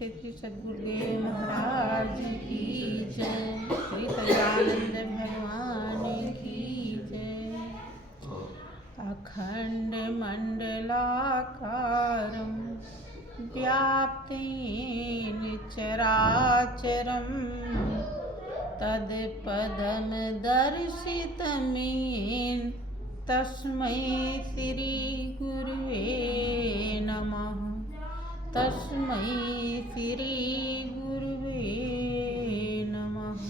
स्थित सद्गुरुदेव महाराज की जय। श्री सच्चिदानंद भगवान की जय। अखंड मंडलाकारं व्याप्तेन चराचरं तत्पदं दर्शितमेन तस्मै श्री गुरुवे नमः। तस्मै श्री गुरुवे नमः।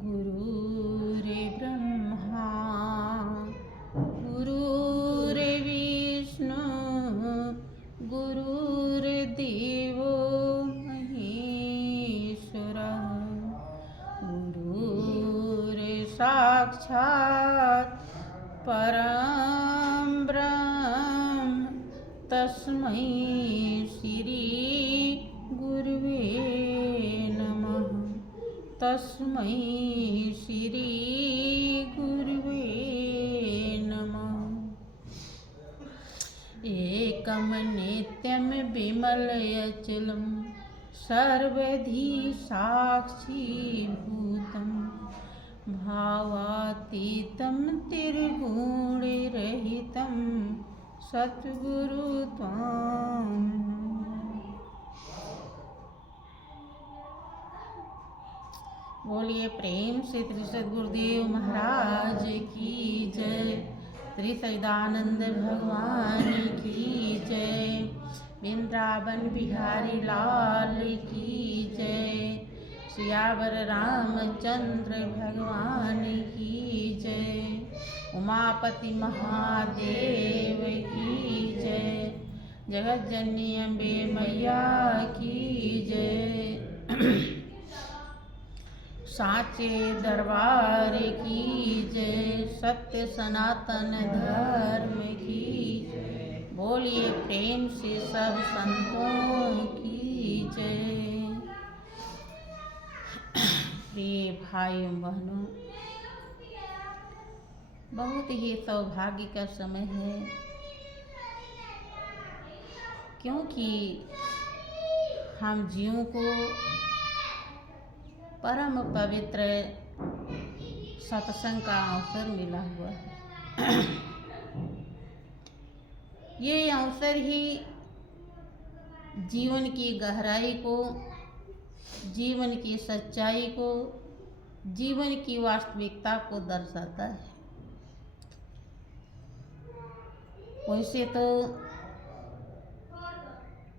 गुरुर्ब्रह्मा गुरुर्विष्णु गुरुर्देवो महेश्वरः गुरुर्साक्षात् परं ब्रह्म तस्मै श्री गुरुवे नमः। तस्मै श्री गुरुवे नमः। एकं नित्यं विमलयचलं सर्वधी साक्षीभूतं भावातीतं त्रिगुणरहितं सद्गुरु त्वां। बोलिए प्रेम से श्री सद्गुरुदेव महाराज की जय। श्री सच्चिदानंद भगवान की जय। वृंदावन बिहारी लाल की जय। सियावर रामचंद्र भगवान की जय। उमापति महादेव की जय। जगत जननी अम्बे मैया की जय। साचे दरबार की जय। सत्य सनातन धर्म की जय। बोलिए प्रेम से सब संतों की जय। प्रिय भाइयों बहनों, बहुत ही सौभाग्य का समय है, क्योंकि हम जीवों को परम पवित्र सत्संग का अवसर मिला हुआ है। ये अवसर ही जीवन की गहराई को, जीवन की सच्चाई को, जीवन की वास्तविकता को दर्शाता है। वैसे तो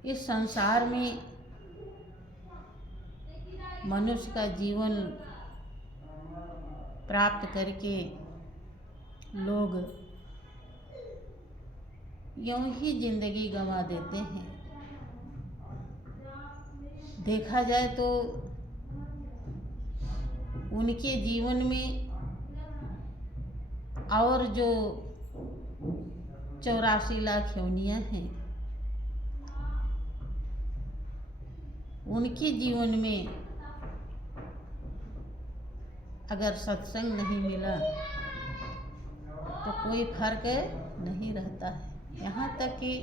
इस संसार में मनुष्य का जीवन प्राप्त करके लोग यूं ही जिंदगी गंवा देते हैं। देखा जाए तो उनके जीवन में और जो 84 लाख योनियां हैं, उनके जीवन में अगर सत्संग नहीं मिला तो कोई फर्क नहीं रहता है। यहाँ तक कि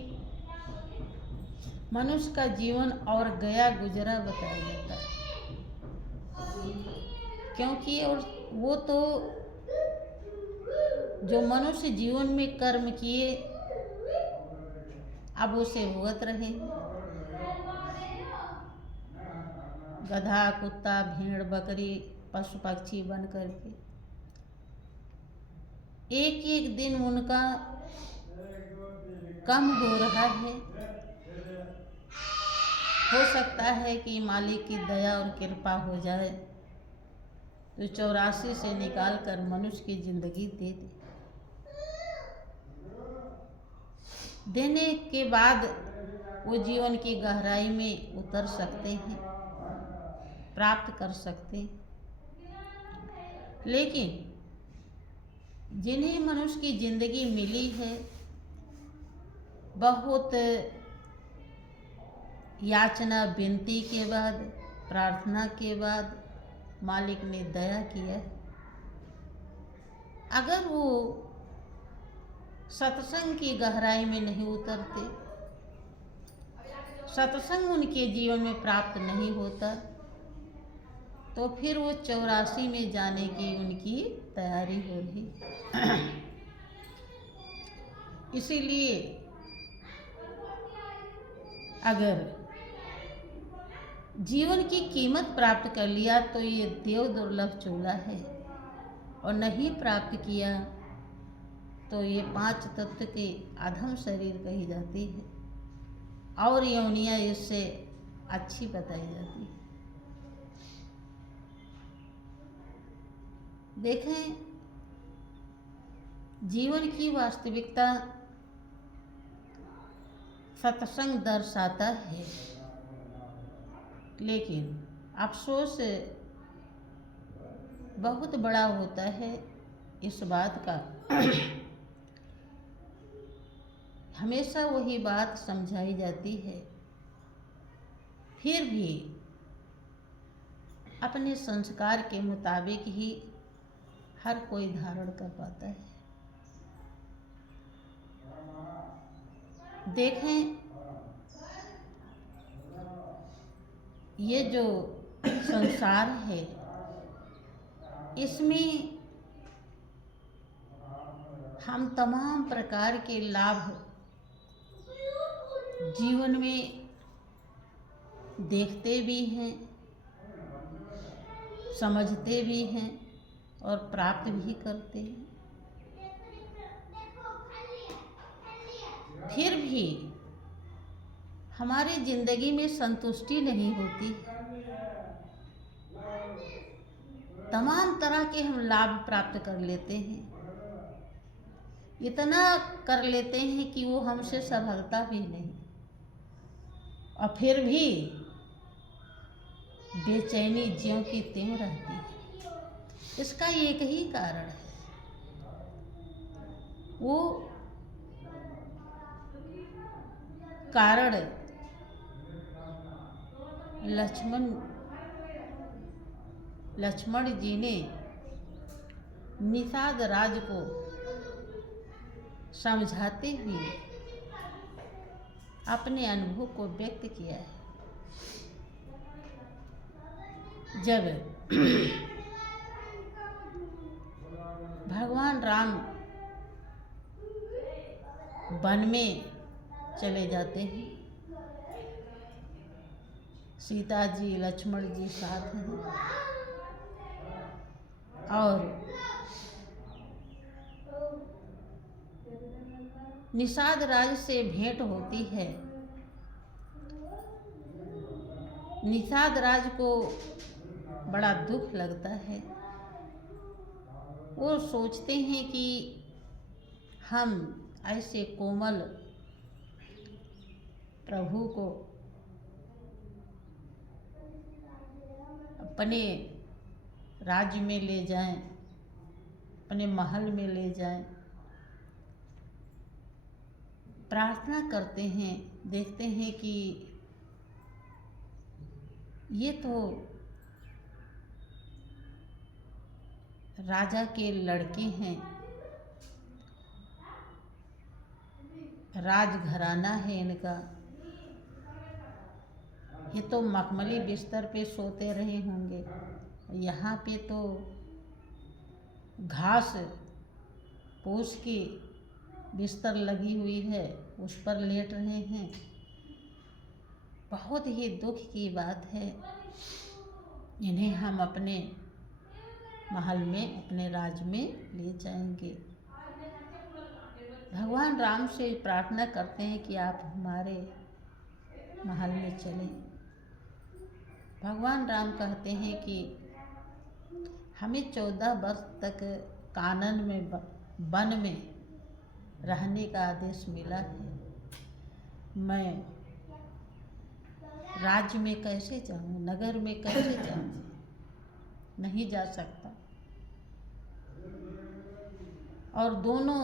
मनुष्य का जीवन और गया गुजरा बताया जाता है, क्योंकि और वो तो जो मनुष्य जीवन में कर्म किए अब उसे भुगत रहे। गधा, कुत्ता, भेड़, बकरी, पशु पक्षी बन करके एक एक दिन उनका कम हो रहा है। हो सकता है कि मालिक की दया और कृपा हो जाए तो 84 से निकाल कर मनुष्य की जिंदगी दे दे। देने के बाद वो जीवन की गहराई में उतर सकते हैं, प्राप्त कर सकते हैं। लेकिन जिन्हें मनुष्य की जिंदगी मिली है, बहुत याचना विनती के बाद, प्रार्थना के बाद मालिक ने दया किया। अगर वो सत्संग की गहराई में नहीं उतरते, सत्संग उनके जीवन में प्राप्त नहीं होता, तो फिर वो 84 में जाने की उनकी तैयारी हो रही। इसीलिए अगर जीवन की कीमत प्राप्त कर लिया तो ये देव दुर्लभ चोला है, और नहीं प्राप्त किया तो ये 5 तत्व के अधम शरीर कही जाती है, और योनियां इससे अच्छी बताई जाती है। देखें, जीवन की वास्तविकता सत्संग दर्शाता है, लेकिन अफसोस बहुत बड़ा होता है इस बात का। हमेशा वही बात समझाई जाती है, फिर भी अपने संस्कार के मुताबिक ही हर कोई धारण कर पाता है। देखें, ये जो संसार है, इसमें हम तमाम प्रकार के लाभ जीवन में देखते भी हैं, समझते भी हैं और प्राप्त भी करते हैं। फिर भी हमारी जिंदगी में संतुष्टि नहीं होती। तमाम तरह के हम लाभ प्राप्त कर लेते हैं, इतना कर लेते हैं कि वो हमसे संभलता भी नहीं, और फिर भी बेचैनी ज्यों की त्यों रहती है। इसका एक ही कारण है, वो कारण लक्ष्मण जी ने निषाद राज को समझाते हुए अपने अनुभव को व्यक्त किया है। जब भगवान राम वन में चले जाते हैं, सीता जी लक्ष्मण जी साथ हैं, और निषाद राज से भेंट होती है। निषाद राज को बड़ा दुख लगता है। वो सोचते हैं कि हम ऐसे कोमल प्रभु को अपने राज्य में ले जाएं, अपने महल में ले जाएं। प्रार्थना करते हैं, देखते हैं कि ये तो राजा के लड़के हैं, राजघराना है इनका, ये तो मखमली बिस्तर पे सोते रहे होंगे, यहाँ पे तो घास फूस की बिस्तर लगी हुई है, उस पर लेट रहे हैं। बहुत ही दुख की बात है। इन्हें हम अपने महल में, अपने राज्य में ले जाएंगे। भगवान राम से प्रार्थना करते हैं कि आप हमारे महल में चलें। भगवान राम कहते हैं कि हमें 14 वर्ष तक कानन में, वन में रहने का आदेश मिला है। मैं राज्य में कैसे जाऊँ, नगर में कैसे जाऊँ, नहीं जा सकता। और दोनों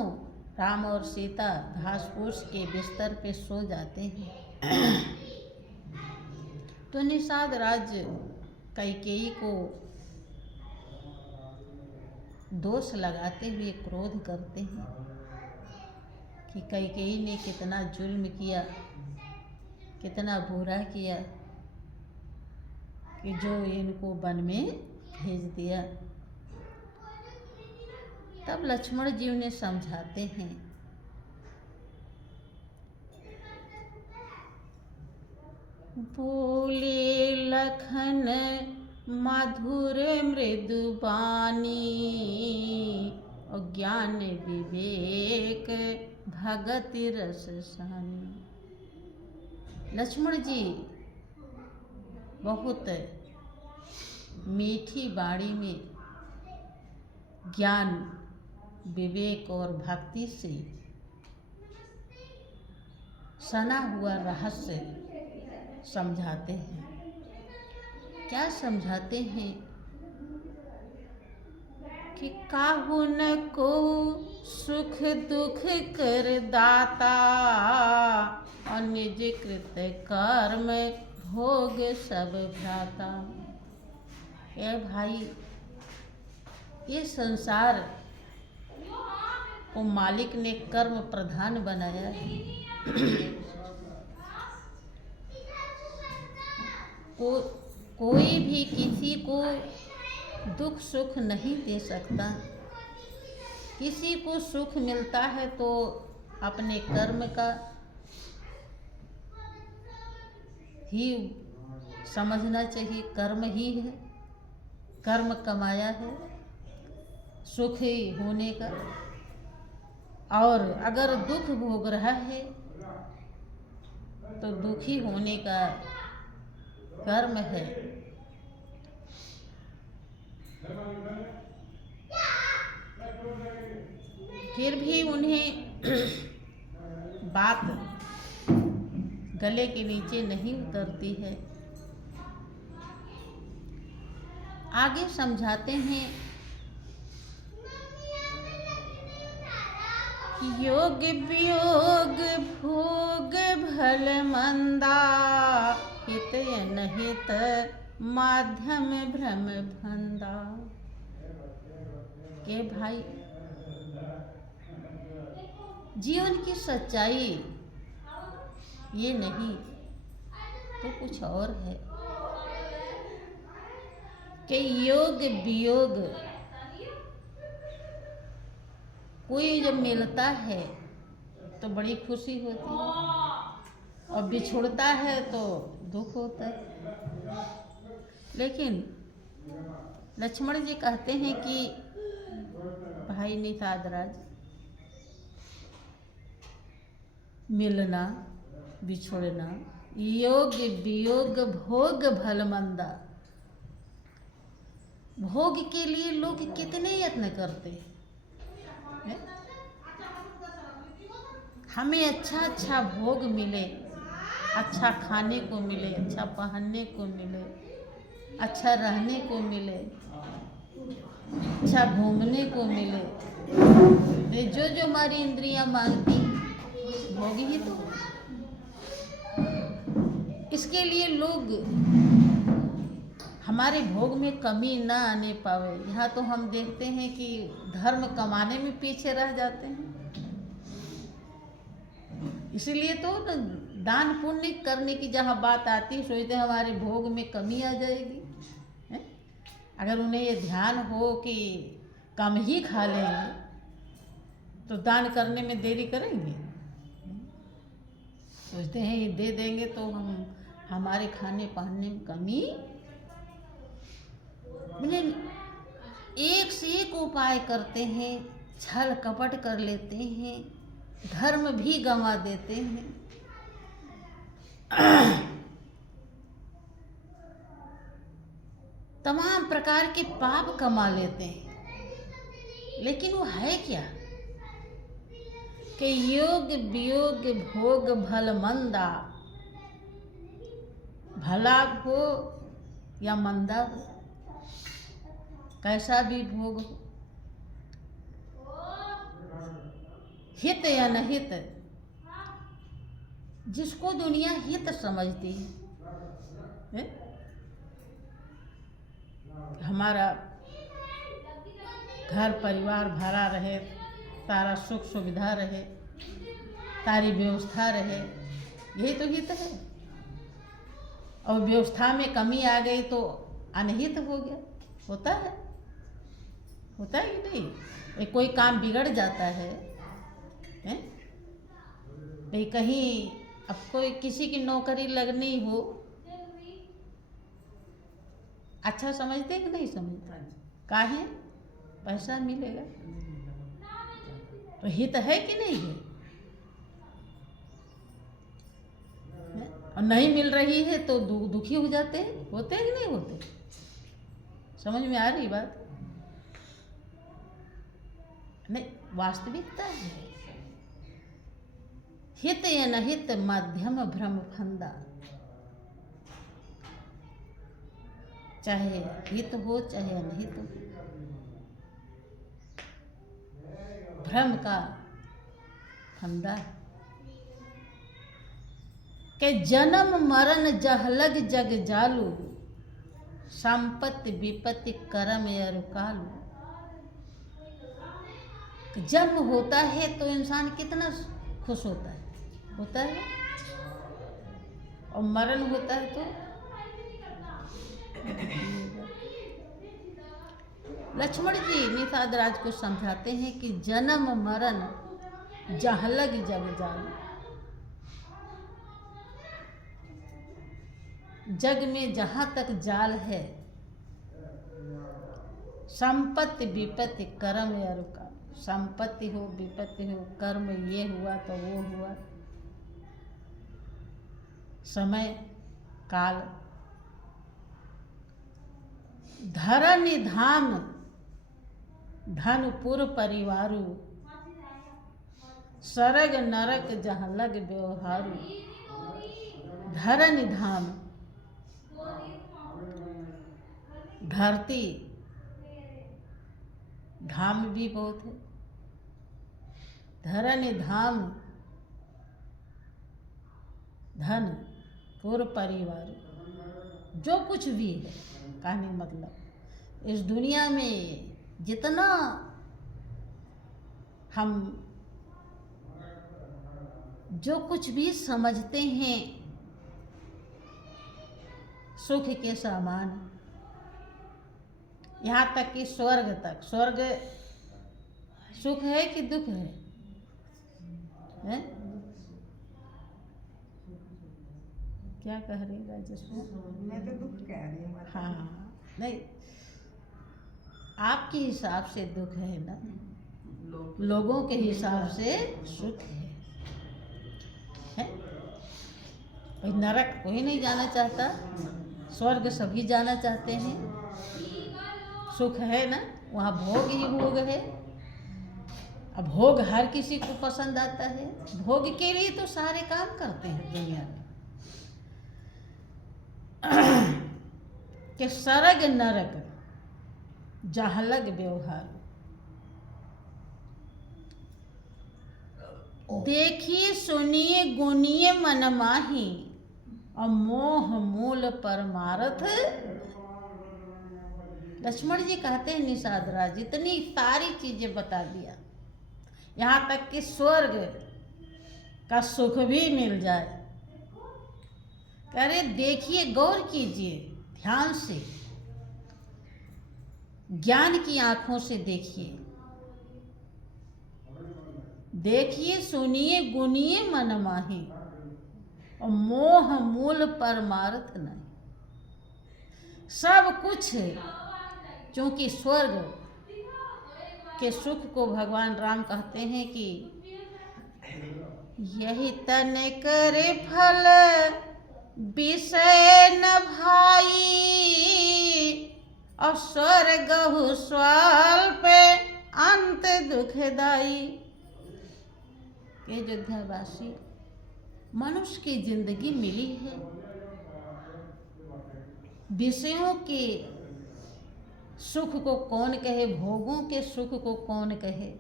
राम और सीता घास फूस के बिस्तर पे सो जाते हैं। तो निषाद राज कैकेयी को दोष लगाते हुए क्रोध करते हैं कि कैकेयी ने कितना जुल्म किया, कितना बुरा किया कि जो इनको वन में भेज दिया। तब लक्ष्मण जी उन्हें समझाते हैं, बोले लखन मधुर मृदु बानी, और ज्ञान विवेक भगति रस सानी। लक्ष्मण जी बहुत मीठी वाणी में ज्ञान विवेक और भक्ति से सना हुआ रहस्य समझाते हैं। क्या समझाते हैं कि काहू न को सुख दुख कर दाता, और निज कृत कर्म भोग सब भ्राता। ए भाई, ये संसार को मालिक ने कर्म प्रधान बनाया है। कोई भी किसी को दुख सुख नहीं दे सकता। किसी को सुख मिलता है तो अपने कर्म का ही समझना चाहिए। कर्म ही है, कर्म कमाया है सुख ही होने का। और अगर दुख भोग रहा है तो दुखी होने का कर्म है। फिर भी उन्हें बात गले के नीचे नहीं उतरती है। आगे समझाते हैं कि योग वियोग भोग भल मंदा, हित अनहित माध्यम भ्रम भंदा। के भाई, जीवन की सच्चाई ये नहीं तो कुछ और है कि योग वियोग कोई जब मिलता है तो बड़ी खुशी होती है, और बिछुड़ता है तो दुख होता है। लेकिन लक्ष्मण जी कहते हैं कि भाई निषाद राज, मिलना बिछुड़ना योग वियोग भोग भल मंदा। भोग के लिए लोग कितने यत्न करते हैं। हमें अच्छा अच्छा भोग मिले, अच्छा खाने को मिले, अच्छा पहनने को मिले, अच्छा रहने को मिले, अच्छा घूमने को मिले, जो जो हमारी इंद्रियां मांगती भोग ही तो। इसके लिए लोग हमारे भोग में कमी ना आने पावे। यहाँ तो हम देखते हैं कि धर्म कमाने में पीछे रह जाते हैं। इसीलिए तो दान पुण्य करने की जहाँ बात आती है, सोचते हैं हमारे भोग में कमी आ जाएगी। अगर उन्हें ये ध्यान हो कि कम ही खा लेंगे तो दान करने में देरी करेंगे। सोचते हैं ये दे देंगे तो हमारे खाने पहनने में कमी। एक से एक उपाय करते हैं, छल कपट कर लेते हैं, धर्म भी गंवा देते हैं। तमाम प्रकार के पाप कमा लेते हैं। लेकिन वो है क्या कि योग वियोग भोग भल मंदा। भला हो या मंदा हो, कैसा भी भोग हो, हित या अनहित, जिसको दुनिया हित समझती है, हमारा घर परिवार भरा रहे, सारा सुख सुविधा रहे, सारी व्यवस्था रहे, यही तो हित है। और व्यवस्था में कमी आ गई तो अनहित हो गया। होता है कि नहीं? कोई काम बिगड़ जाता है, भाई कहीं अब कोई किसी की नौकरी लगनी हो, अच्छा समझते कि नहीं समझते? काहे? पैसा मिलेगा, तो हित है कि नहीं है? और नहीं मिल रही है तो दुखी हो जाते हैं, होते हैं कि नहीं होते? समझ में आ रही बात? नहीं, वास्तविकता है। हित या नहित मध्यम भ्रम फंदा, चाहे हित हो चाहे अनहित हो, भ्रम का फंदा के जन्म मरण जहलग जग जालू, संपत्ति विपत्ति कर्म और कालू। जन्म होता है तो इंसान कितना खुश होता है, और मरण होता है तो लक्ष्मण जी निषाद राज को समझाते हैं कि जन्म मरण जहलग जग जालू, जग में जहां तक जाल है, संपत्ति विपत्ति कर्म और काल। संपत्ति हो विपत्ति हो, कर्म ये हुआ तो वो हुआ, समय काल। धरन धाम धनपुर परिवारू, सरग नरक जहाँ लग व्यवहारू। धरन धाम धरती, धाम भी बहुत है। धरन धाम धन पुर परिवार, जो कुछ भी है, कहने मतलब इस दुनिया में जितना हम जो कुछ भी समझते हैं सुख के सामान, यहाँ तक कि स्वर्ग तक, स्वर्ग सुख है कि दुख है? क्या कह रही राजस्वी? मैं तो दुख कह रही हूँ। हाँ, नहीं, आपके हिसाब से दुख है ना, लोगों के हिसाब से सुख है? भाई नरक कोई नहीं जाना चाहता, स्वर्ग सभी जाना चाहते हैं। सुख है ना, वहाँ भोग ही भोग है। अब भोग हर किसी को पसंद आता है, भोग के लिए तो सारे काम करते हैं दुनिया में। कि सरग नरक जहलग व्यवहार, देखिए सुनिए गुनिए मन माही, और मोह मूल परमार्थ। लक्ष्मण जी कहते हैं निषाद राज इतनी सारी चीजें बता दिया, यहाँ तक कि स्वर्ग का सुख भी मिल जाए। कह रहे देखिए, गौर कीजिए ध्यान से, ज्ञान की आंखों से देखिए, देखिए सुनिए गुनिए मन माही, और मोह मूल परमार्थ नहीं। सब कुछ चूंकि स्वर्ग के सुख को भगवान राम कहते हैं कि यही तन करे फल विषय न भाई, और स्वर्ग स्वल्प अंत दुखदाई। अयोध्यावासी, मनुष्य की जिंदगी मिली है, विषयों के सुख को कौन कहे, भोगों के सुख को कौन कहे।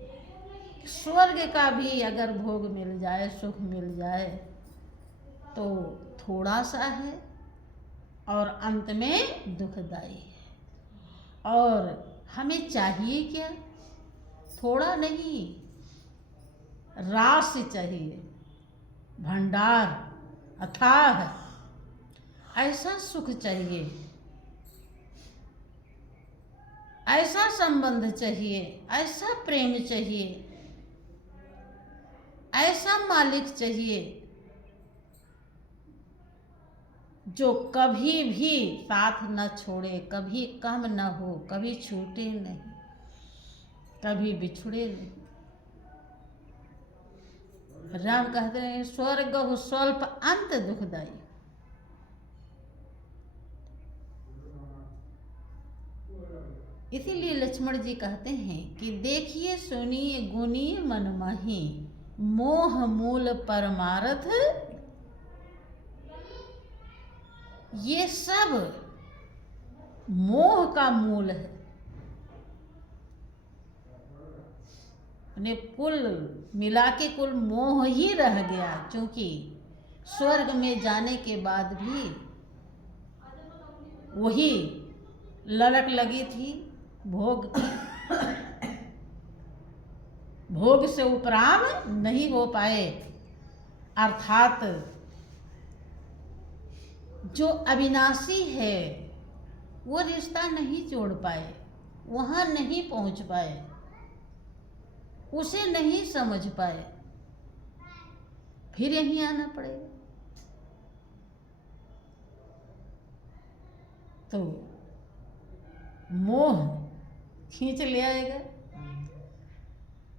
स्वर्ग का भी अगर भोग मिल जाए, सुख मिल जाए, तो थोड़ा सा है और अंत में दुखदाई है। और हमें चाहिए क्या? थोड़ा नहीं, राशि चाहिए, भंडार अथाह। ऐसा सुख चाहिए, ऐसा संबंध चाहिए, ऐसा प्रेम चाहिए, ऐसा मालिक चाहिए जो कभी भी साथ न छोड़े, कभी कम न हो, कभी छूटे नहीं, कभी बिछुड़े नहीं। राम कहते हैं स्वर्ग हो स्वल्प अंत दुखदाई। इसीलिए लक्ष्मण जी कहते हैं कि देखिए सुनिए गुनिए मन माही, मोह मूल परमार्थ ये सब मोह का मूल है। कुल मिला के कुल मोह ही रह गया, क्योंकि स्वर्ग में जाने के बाद भी वही ललक लगी थी भोग की, भोग से उपराम नहीं हो पाए, अर्थात जो अविनाशी है वो रिश्ता नहीं जोड़ पाए, वहां नहीं पहुंच पाए, उसे नहीं समझ पाए, फिर यहीं आना पड़ेगा। तो मोह खींच ले आएगा।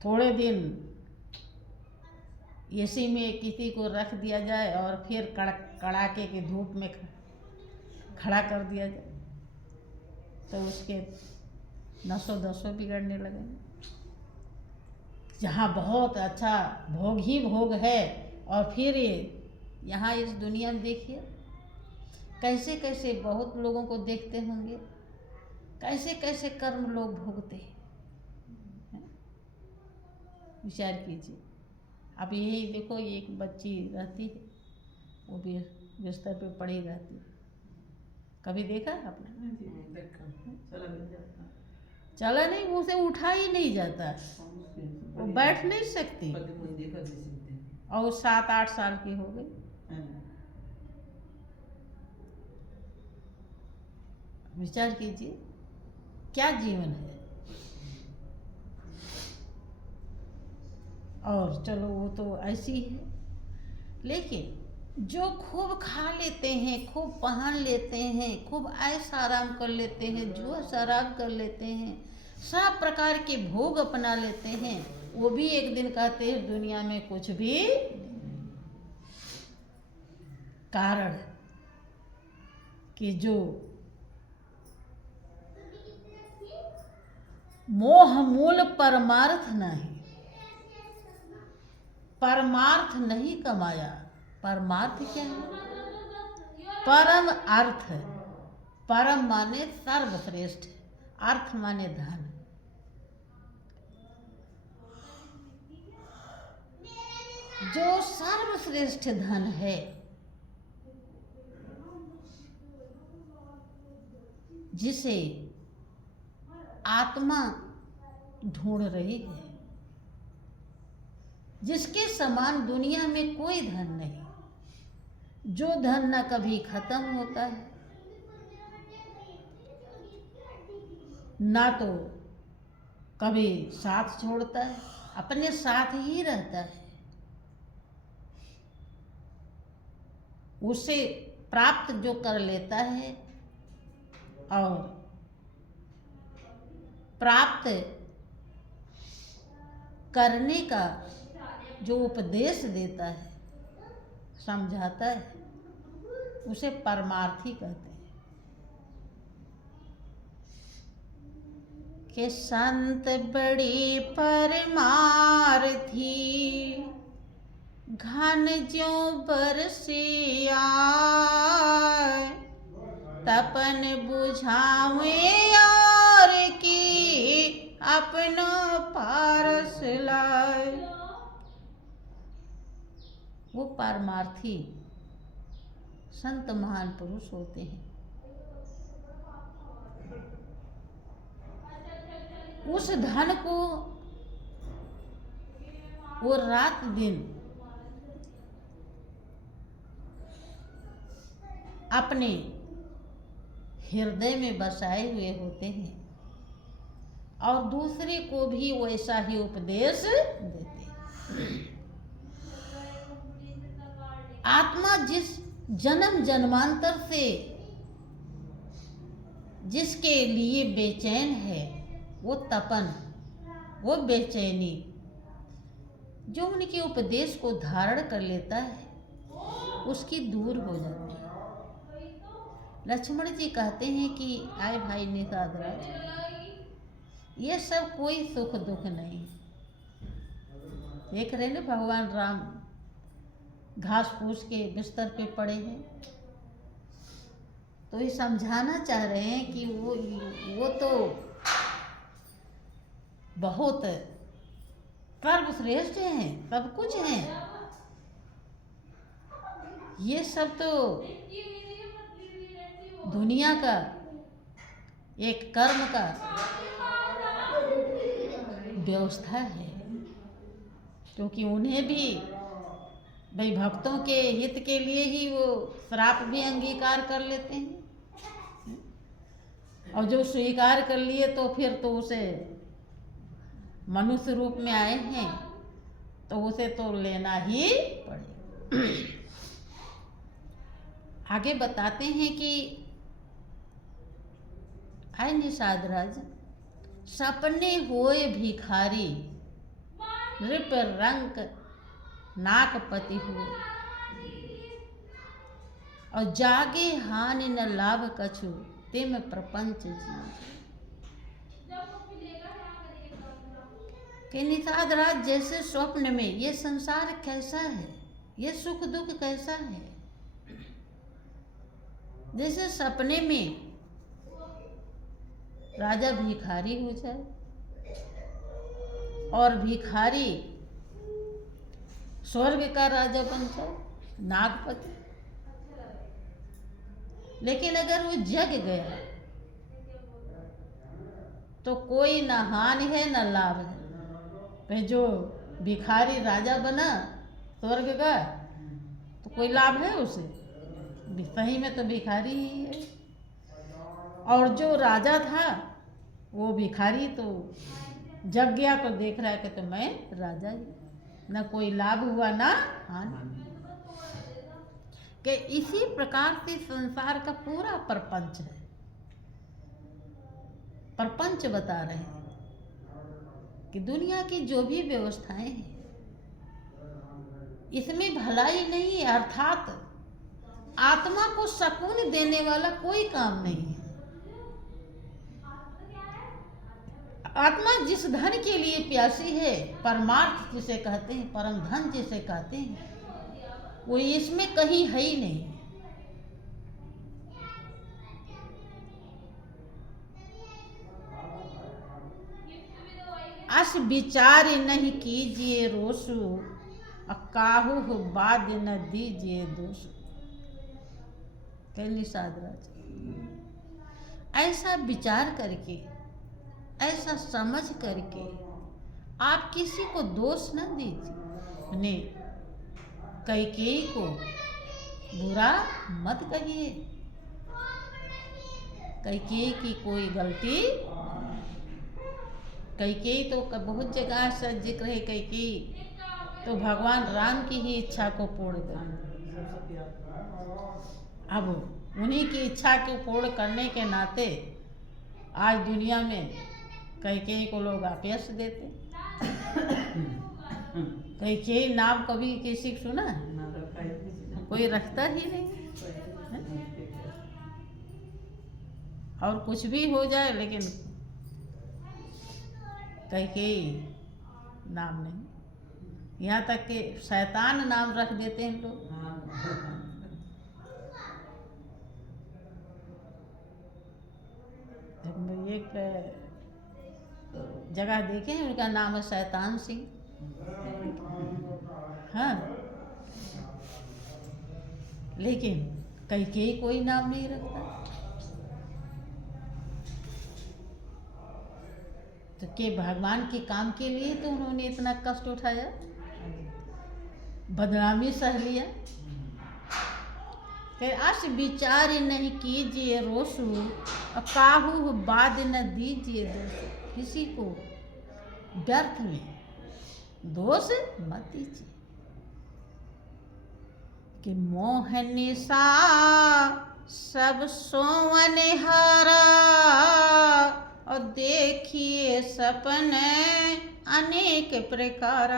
थोड़े दिन एसी में किसी को रख दिया जाए और फिर कड़ाके की धूप में खड़ा कर दिया जाए तो उसके नसों दसों बिगड़ने लगेंगे। जहाँ बहुत अच्छा भोग ही भोग है, और फिर ये यहाँ इस दुनिया में देखिए कैसे कैसे बहुत लोगों को देखते होंगे, कैसे कैसे कर्म लोग भोगते हैं। विचार कीजिए। अब यही देखो, एक बच्ची रहती है, वो भी बिस्तर पे पड़ी रहती है, कभी देखा आपने? चला नहीं, उसे उठा ही नहीं जाता, वो बैठ नहीं सकती, और 7-8 साल की हो गई। विचार कीजिए क्या जीवन है। और चलो वो तो ऐसी है, लेकिन जो खूब खा लेते हैं, खूब पहन लेते हैं, खूब ऐश आराम कर लेते हैं, जुआ शराब कर लेते हैं, सब प्रकार के भोग अपना लेते हैं, वो भी एक दिन कहते हैं दुनिया में कुछ भी कारण कि जो मोह मूल परमार्थ नहीं, परमार्थ नहीं कमाया। परमार्थ क्या है? परम अर्थ। परम माने सर्वश्रेष्ठ, अर्थ माने धन। जो सर्वश्रेष्ठ धन है, जिसे आत्मा ढूंढ रही है, जिसके समान दुनिया में कोई धन नहीं, जो धन न कभी खत्म होता है, ना तो कभी साथ छोड़ता है, अपने साथ ही रहता है। उसे प्राप्त जो कर लेता है और प्राप्त करने का जो उपदेश देता है, समझाता है, उसे परमार्थी कहते हैं। कि संत बड़ी परमार्थी, घन ज्यों बरसे आए, तपन बुझावे और की अपना पारस लाए। वो पारमार्थी संत महान पुरुष होते हैं। उस धन को वो रात दिन अपने हृदय में बसाए हुए होते हैं और दूसरे को भी वैसा ही उपदेश देते हैं। आत्मा जिस जन्म जन्मांतर से जिसके लिए बेचैन है, वो तपन, वो बेचैनी जो उनके उपदेश को धारण कर लेता है, उसकी दूर हो जाती है। लक्ष्मण जी कहते हैं कि आए भाई निषादराज, ये सब कोई सुख दुख नहीं। देख रहे ना भगवान राम घास फूस के बिस्तर पे पड़े हैं, तो ये समझाना चाह रहे हैं कि वो तो बहुत सर्वश्रेष्ठ हैं, सब कुछ हैं। ये सब तो दुनिया का एक कर्म का व्यवस्था है, क्योंकि उन्हें भी भाई भक्तों के हित के लिए ही वो श्राप भी अंगीकार कर लेते हैं, और जो स्वीकार कर लिए तो फिर तो उसे मनुष्य रूप में आए हैं तो उसे तो लेना ही पड़ेगा। आगे बताते हैं कि आए निषादराज, सपने होए भिखारी, नृप रंक नाकपति हो, और जागे हानि न लाभ कछु, तिम प्रपंच जी। कि निषादराज जैसे स्वप्न में ये संसार कैसा है, ये सुख दुख कैसा है। जैसे सपने में राजा भिखारी हो जाए और भिखारी स्वर्ग का राजा बन जाए, नागपति। लेकिन अगर वो जग गया तो कोई न हानि है न लाभ है। भाई जो भिखारी राजा बना स्वर्ग का, तो कोई लाभ है उसे? सही में तो भिखारी ही है। और जो राजा था वो भिखारी तो जग गया तो देख रहा है कि तो मैं राजा ही, न कोई लाभ हुआ ना हानि। कि इसी प्रकार से संसार का पूरा प्रपंच है। प्रपंच बता रहे हैं कि दुनिया की जो भी व्यवस्थाएं हैं इसमें भलाई नहीं है, अर्थात आत्मा को सुकून देने वाला कोई काम नहीं है। आत्मा जिस धन के लिए प्यासी है, परमार्थ जिसे कहते हैं, परम धन जिसे कहते हैं, वो इसमें कहीं है ही नहीं। अस विचार नहीं कीजिए रोसु, काहू बाद न दीजिए दोष। निषादराज, ऐसा विचार करके, ऐसा समझ करके आप किसी को दोष न दीजिए। उन्हें कैकेयी को बुरा मत कहिए। कैकेयी की कोई गलती, कैकेयी तो बहुत जगह से जिक्र है। कैकेयी तो भगवान राम की ही इच्छा को पूर्ण कर, अब उन्हीं की इच्छा को पूर्ण करने के नाते आज दुनिया में कैकेयी को लोग अपयश देते। कैकेयी नाम कभी किसी को सुना? कोई रखता ही नहीं। और कुछ भी हो जाए लेकिन कैकेयी नाम नहीं। यहाँ तक कि शैतान नाम रख देते हैं लोग। एक जगह देखे हैं, उनका नाम है शैतान सिंह। हाँ, लेकिन कैकेयी कोई नाम नहीं रखता। तो के भगवान के काम के लिए तो उन्होंने इतना कष्ट उठाया, बदनामी सह लिया। कि अस विचार नहीं कीजिए रोसु, और काहू बाद न दीजिए दोष। किसी को व्यर्थ में दोष मत दीजिए कि मोह निशा सब सोवन हारा, और देखिए सपने अनेक प्रकार।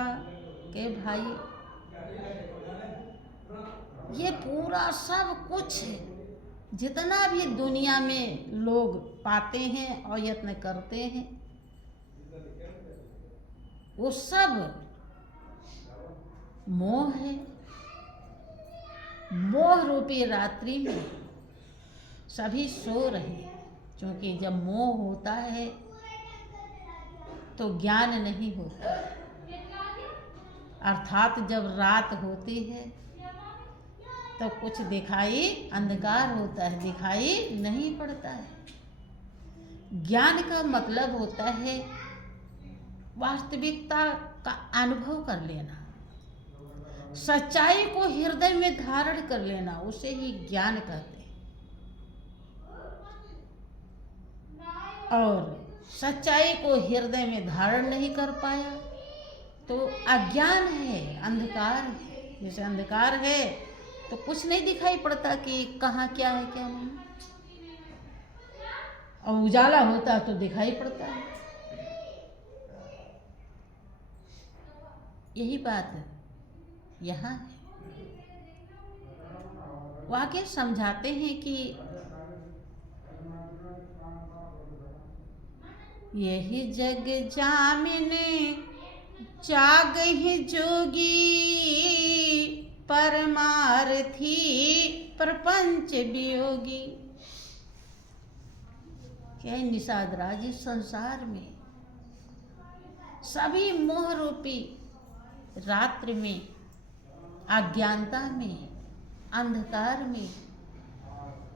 के भाई ये पूरा सब कुछ जितना भी दुनिया में लोग पाते हैं और यत्न करते हैं, वो सब मोह है। मोह रूपी रात्रि में सभी सो रहे हैं, क्योंकि जब मोह होता है तो ज्ञान नहीं होता, अर्थात जब रात होती है तो कुछ दिखाई, अंधकार होता है, दिखाई नहीं पड़ता है। ज्ञान का मतलब होता है वास्तविकता का अनुभव कर लेना, सच्चाई को हृदय में धारण कर लेना, उसे ही ज्ञान कहते हैं। और सच्चाई को हृदय में धारण नहीं कर पाया तो अज्ञान है, अंधकार है। जैसे अंधकार है तो कुछ नहीं दिखाई पड़ता कि कहाँ क्या है क्या नहीं, और उजाला होता तो दिखाई पड़ता है। यही बात यहाँ है। वो आगे समझाते हैं कि यही जग जामिने जागहि जोगी, परमार्थी प्रपंच वियोगी। क्या निषाद राज, इस संसार में सभी मोह रूपी रात्रि में, अज्ञानता में, अंधकार में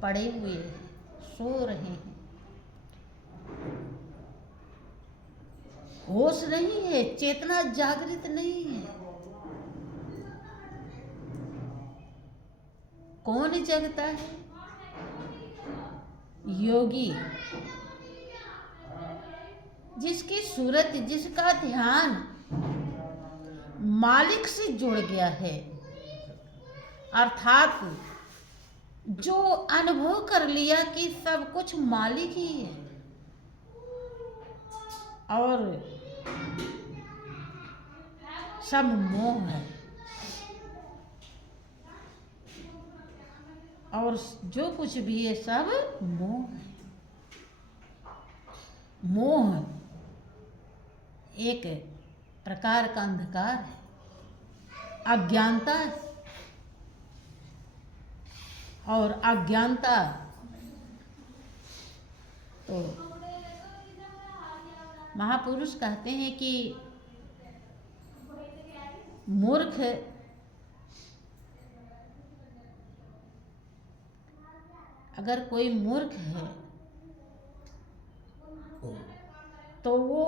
पड़े हुए हैं, सो रहे हैं। होश नहीं है, चेतना जागृत नहीं है। कौन जगता है? योगी, जिसकी सूरत, जिसका ध्यान मालिक से जुड़ गया है, अर्थात जो अनुभव कर लिया कि सब कुछ मालिक ही है और सब मोह है, और जो कुछ भी है सब मोह है। मोह एक प्रकार का अंधकार है, अज्ञानता है, और अज्ञानता तो महापुरुष कहते हैं कि मूर्ख अगर कोई मूर्ख है तो वो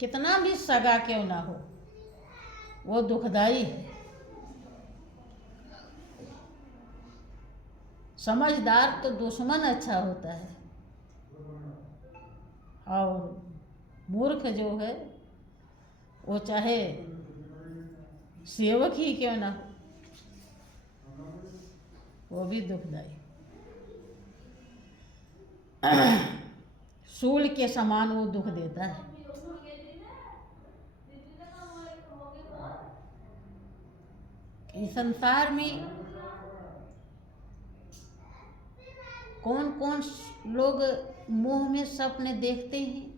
कितना भी सगा क्यों ना हो, वो दुखदाई है। समझदार तो दुश्मन अच्छा होता है, और मूर्ख जो है वो चाहे सेवक ही क्यों ना हो, वो भी दुखदाई। सूल के समान वो दुख देता है। इस संसार में कौन कौन लोग मोह में सपने देखते हैं,